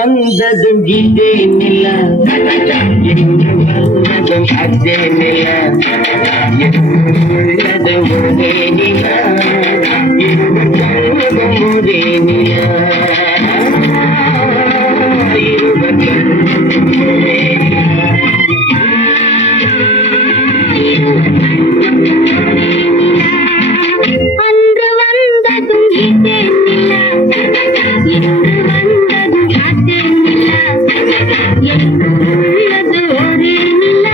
வந்ததும் இதே நில என்று வந்ததும் அதே நில உள்ளது ஒரே நில இருவரும் ஒரே நில அன்று வந்ததும் இதே நில இன்று வந்ததும் அதே நில உள்ளது ஒரே நில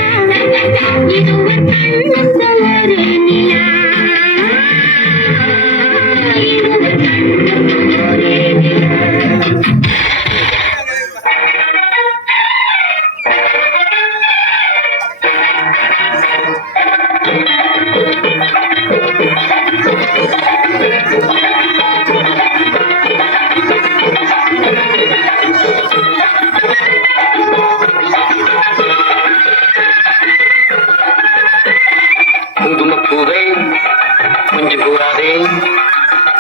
இருவர் கண்ணுக்கு ஒரே நில இருவர் கண்ணுக்கு ஒரே நில குங்குமப்பூவே கொஞ்சம் கூறாதே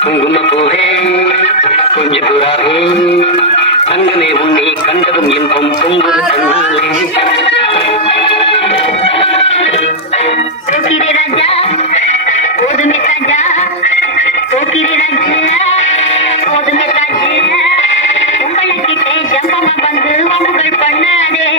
குங்குமப்பூவே கொஞ்சம் கூறாதே தங்கமே உன்னை கண்டதும் இன்பம் பொங்குது கண்ணாலே போக்கிரி ராஜா போதுமே ராஜா போக்கிரி ராஜா போதுமே ராஜா உங்களுக்கிட்டே ஜம்பமா வந்து வம்புகள் பண்ணாதே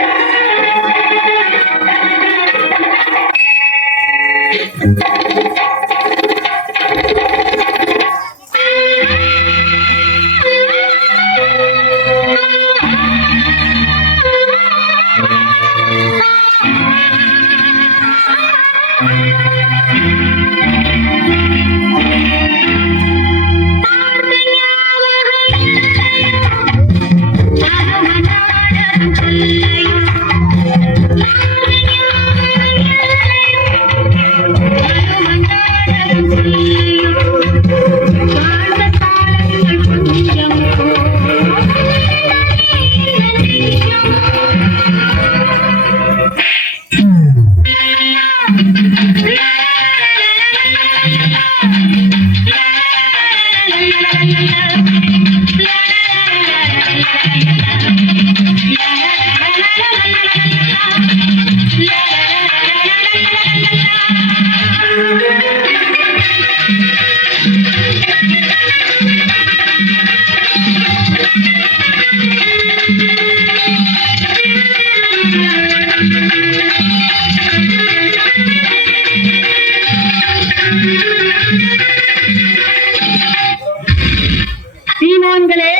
சீமான்களே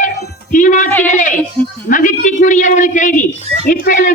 சீமாத்திகளே மகிழ்ச்சிக்குரிய ஒரு செய்தி இப்பொழுது